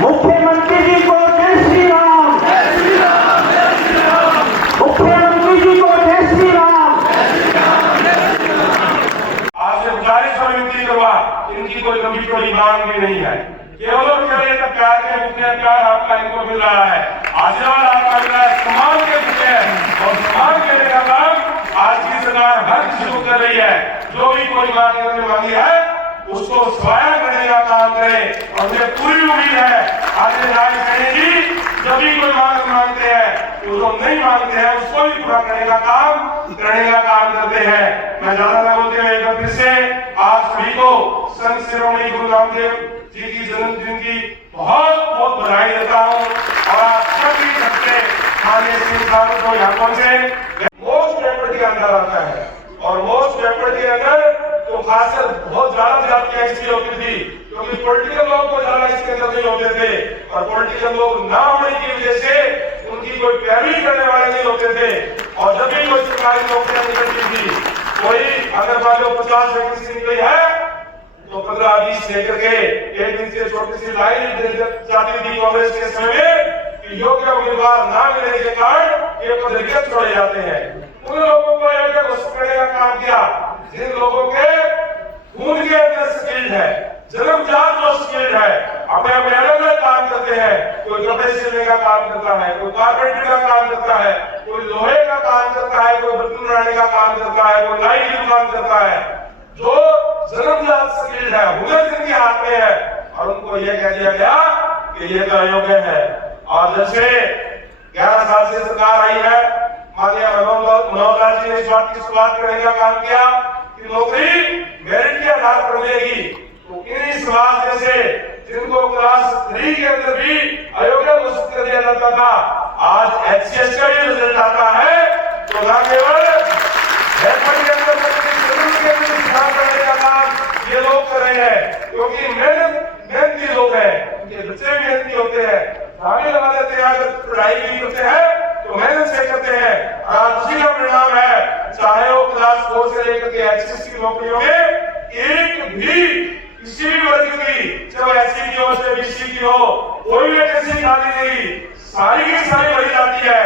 मुख्यमंत्री जी को जय श्री राम, मुख्यमंत्री जी को जय श्री राम। आपसे गुजारिश और विनती करवा, इनकी कोई लंबी चौड़ी मांग भी नहीं है, केवल और केवल एक प्यार के रूप में प्यार आपका इनको मिल रहा है, आशीर्वाद आपका मिल रहा है, सम्मान के रूप में, और सम्मान देने का काम आज की सरकार हर किसी को कर रही है। जो भी कोई बात इन्होंने मांगी है उसको स्वाया करने का काम करे, और मुझे पूरी उम्मीद है आज राज सैनी जी जब भी कोई मांग मांगते हैं तो जो नहीं मांगते हैं उसको भी पूरा करने का काम करते हैं। मैं ज्यादा न बोलते हुए एक बार फिर से आप सभी को संत शिरोमणि गुरु नामदेव जी की जन्मदिन की बहुत बहुत बधाई देता हूँ, और आप सभी सबसे माननीय सिंह साहब को यहाँ पहुंचे। मोस्ट वेपर के अंदर आता है, और मोस्ट वेपर के अंदर तो खासकर बहुत ज्यादा जातियां इसलिए होती थी क्योंकि पॉलिटिकल लोग को ज्यादा इसके अंदर नहीं होते थे, और पॉलिटिकल लोग ना होने की वजह से उनकी कोई पैरवी करने वाले नहीं होते थे। और जब भी कोई सरकारी नौकरियां निकलती थी, कोई अगर मान लो 50 वैकेंसी निकली है तो 15-20 लेकर के एक दिन से छोटी सी लाइन जाती थी कांग्रेस के समय में कि योग्य उम्मीदवार ना मिलने के कारण ये पद रिक्त छोड़े जाते हैं। उन लोगों को योग्य घोषित करने का काम किया जिन लोगों के खून के अंदर स्किल्ड है, जन्मजात जो स्किल्ड है, अपने अपने अलग अलग काम करते हैं। कोई कपड़े सिलने का काम करता है, कोई कारपेंटर का काम करता है, कोई लोहे का काम करता है, कोई बर्तन बनाने का काम करता है, कोई नाई की दुकान करता है। जो जन्मजात स्किल्ड है, हुनर जिनके हाथ में है, और उनको यह कह दिया गया कि ये तो अयोग्य है। और जब से 11 साल से सरकार आई है, माननीय मनोहर लाल जी ने इस बात की शुरुआत करने का काम किया कि नौकरी मेरिट के आधार पर मिलेगी। तो इन्हीं समाज में से जिनको क्लास 3 के अंदर भी अयोग्य घोषित कर दिया जाता था, आज HCS का भी रिजल्ट आता है तो न केवल वेपर के अंदर करने का काम ये लोग कर रहे हैं, क्योंकि मेहनती लोग हैं, उनके बच्चे मेहनती होते हैं, धागे लगा देते हैं, अगर पढ़ाई भी करते हैं तो मेहनत से करते हैं। और आज उसी का परिणाम है, चाहे वो क्लास 4 से लेकर के HCS की नौकरियों में एक भी किसी भी वर्ग की, चाहे SC की हो चाहे BC की हो, कोई वैकेंसी खाली नहीं, सारी की सारी भरी जाती है।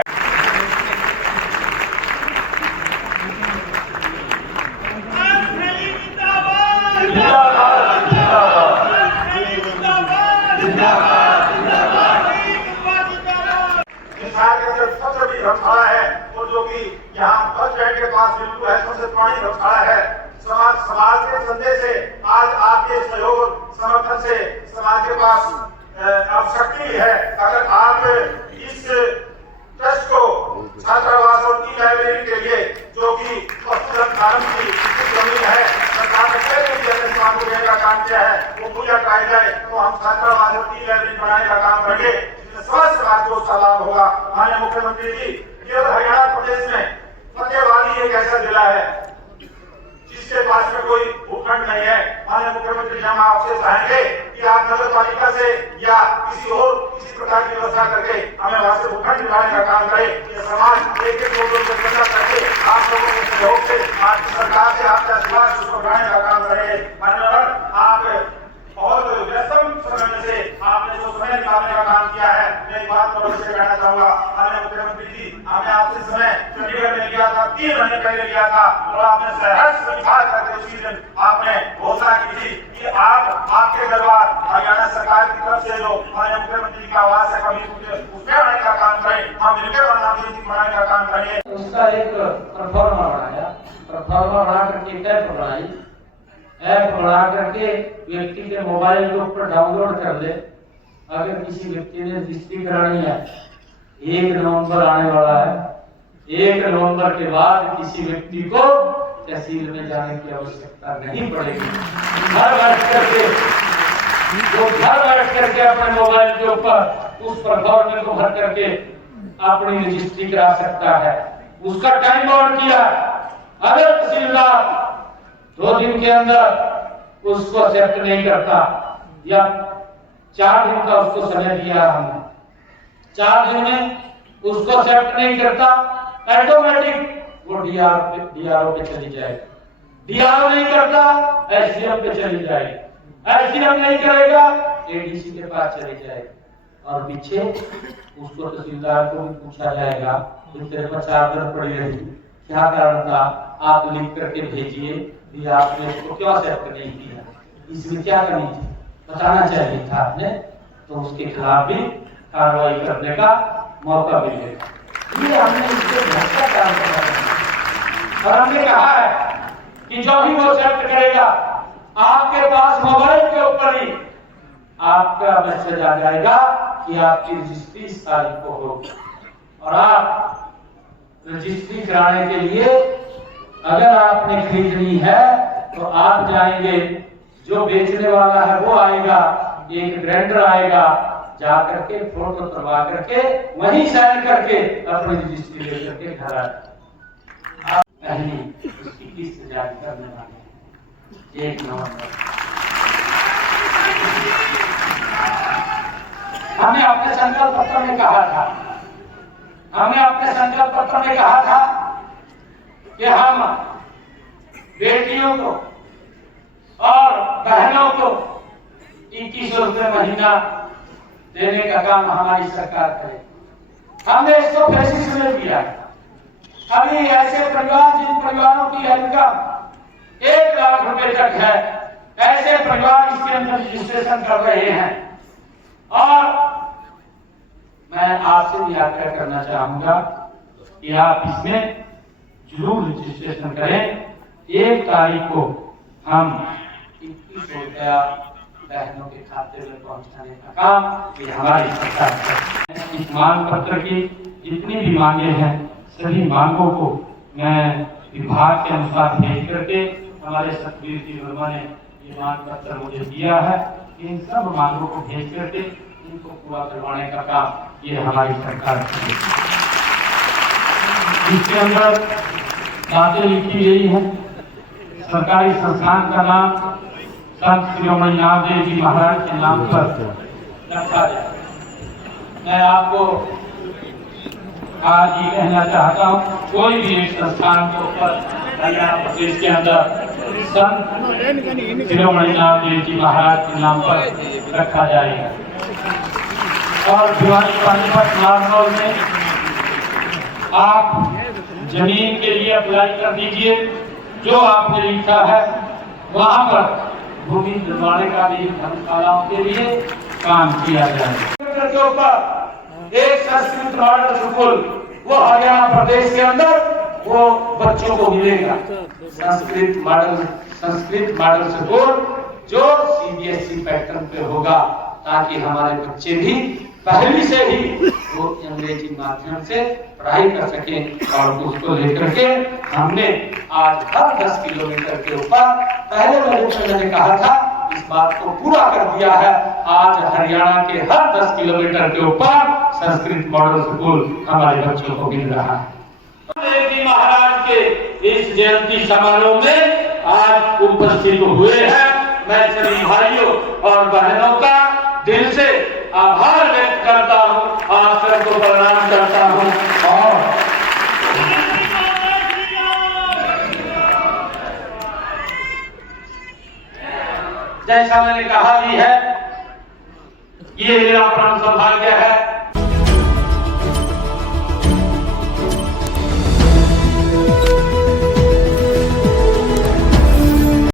सबसे बड़ी धर्मशाला है, और जो कि यहाँ बस स्टैंड के पास बिल्कुल है, सबसे पुरानी धर्मशाला है। समाज के संदेह से आज आपके सहयोग समर्थन से समाज के पास अब शक्ति है। अगर आप इस ट्रस्ट को छात्रावास और की लाइब्रेरी के लिए जो कि की जमीन है, सरकार ने पहले देने का काम किया है, वो पूजा कराई जाए तो हम छात्रावास और की लाइब्रेरी बनाने का काम करेंगे, स्वस्थ समाज को लाभ होगा। माननीय मुख्यमंत्री जी, केवल हरियाणा प्रदेश में फतेहवादी एक ऐसा जिला है जिसके पास में कोई भूखंड नहीं है। माननीय मुख्यमंत्री जी, हम आपसे चाहेंगे कि आप नगर पालिका से या किसी प्रकार की व्यवस्था करके हमें वहां से भूखंड दिलाने का काम करें। ये समाज एक लोगों को इकट्ठा करके आप लोगों के सहयोग से आपकी सरकार से आपके आशीर्वाद से उसको बढ़ाने का काम करेंगे। माननीय आप बहुत व्यस्तम समय से आपने जो समय निकालने का काम किया है, मैं एक बात को से कहना चाहूंगा। माननीय मुख्यमंत्री जी, हमने आपसे समय चंडीगढ़ में लिया था, 3 महीने पहले लिया था, और आपने सहर्ष स्वीकार करके उसी दिन आपने घोषणा की थी कि आपके दरबार हरियाणा सरकार की तरफ से जो माननीय मुख्यमंत्री की आवास है कभी उसमें आने का काम करें, हम मिलकर बनाने का काम करेंगे। उसका एक परफॉर्मा बनाया, परफॉर्मा बना करके ऐप बनाई, ऐप बना करके व्यक्ति के मोबाइल के ऊपर डाउनलोड कर ले। अगर किसी व्यक्ति ने रजिस्ट्री करानी है, 1 नवंबर आने वाला है, 1 नवंबर के बाद किसी व्यक्ति को तहसील में जाने की आवश्यकता नहीं पड़ेगी। घर बैठ करके अपने मोबाइल के ऊपर उस परफॉर्मे को भर करके अपनी रजिस्ट्री करा सकता है। उसका टाइम बाउंड किया, अगर तहसीलदार 2 दिन के अंदर उसको एक्सेप्ट नहीं करता या 4 दिन का उसको समय दिया हमने, 4 दिन में उसको एक्सेप्ट नहीं करता, ऑटोमेटिक वो डीआरओ पे चली जाएगी। डीआरओ नहीं करता, एसडीएम पे चली जाएगी। एसडीएम नहीं करेगा एडीसी के पास चले जाए और पीछे उसको तहसीलदार को भी पूछा जाएगा कि तेरे पर चादर पड़ी रही, क्या कारण था, आप लिख करके भेजिए कि आपने उसको क्यों एक्सेप्ट नहीं किया, इसमें क्या कमी थी, बताना चाहिए था आपने, तो उसके खिलाफ भी कार्रवाई करने का मौका मिलेगा। ये हमने इसके भ्रष्टाचार कर और हमने कहा है कि जो भी वो एक्सेप्ट करेगा आपके पास मोबाइल के ऊपर ही आपका मैसेज आ जाएगा कि आपकी रजिस्ट्री इस तारीख को होगी और आप रजिस्ट्री कराने के लिए अगर आपने खरीदनी है तो आप जाएंगे, जो बेचने वाला है वो आएगा, एक ग्राइंडर आएगा, जा करके फोटो करवा करके वहीं साइन करके अपनी रजिस्ट्री लेकर के घर आए। पहली उसकी किस्त जारी करने वाले 1 नवंबर। हमने अपने संकल्प पत्र में कहा था, कि हम बेटियों को और बहनों को 2100 रुपये महीना देने का काम हमारी सरकार करे। हमने इसको फेसिस में दिया। अभी ऐसे परिवार जिन परिवारों की इनकम 1 लाख रुपए तक है, ऐसे परिवार इसके अंदर रजिस्ट्रेशन कर रहे हैं। और मैं आपसे भी आग्रह करना चाहूंगा कि आप इसमें जरूर रजिस्ट्रेशन करें। 1 तारीख को हम 2100 रुपया बहनों के खाते में पहुंचाने का काम ये हमारी सरकार है। इस मांग पत्र की जितनी भी मांगे हैं सभी मांगों को मैं विभाग के अनुसार भेज करके, हमारे सतबीर जी वर्मा ने ये मांग पत्र मुझे दिया है, इन सब मांगों को भेज करके इनको पूरा करवाने का काम ये हमारी सरकार की है। इसके अंदर बातें लिखी गई है। सरकारी संस्थान का नाम संत शिरोमणि नामदेव जी महाराज के नाम पर रखा जाए। मैं आपको आज ये कहना चाहता हूँ, कोई भी एक संस्थान के ऊपर हरियाणा प्रदेश के अंदर संत शिरोमणि नामदेव जी महाराज के नाम पर रखा जाएगा। और भिवानी पानीपत नारनौल में आप जमीन के लिए अप्लाई कर दीजिए, जो आपने लिखा है वहां पर भूमि निर्माण का भी धर्मशालाओं के लिए काम किया जाए। के ऊपर एक संस्कृत मॉडल स्कूल वो हरियाणा प्रदेश के अंदर वो बच्चों को मिलेगा। संस्कृत मॉडल स्कूल जो सीबीएसई पैटर्न पे होगा, ताकि हमारे बच्चे भी पहली से ही वो अंग्रेजी माध्यम से पढ़ाई कर सकें। और उसको लेकर के हमने आज हर 10 किलोमीटर के ऊपर, पहले मैंने कहा था, इस बात को पूरा कर दिया है। आज हरियाणा के हर 10 किलोमीटर के ऊपर संस्कृत मॉडल स्कूल हमारे बच्चों को मिल रहा है। देवी महाराज के इस जयंती समारोह में आज उपस्थित हुए हैं। मैं सभी भाइयों और बहनों का दिल से आभार व्यक्त करता हूँ, आप सबको प्रणाम करता हूँ। और जैसा मैंने कहा भी है, ये मेरा परम सौभाग्य है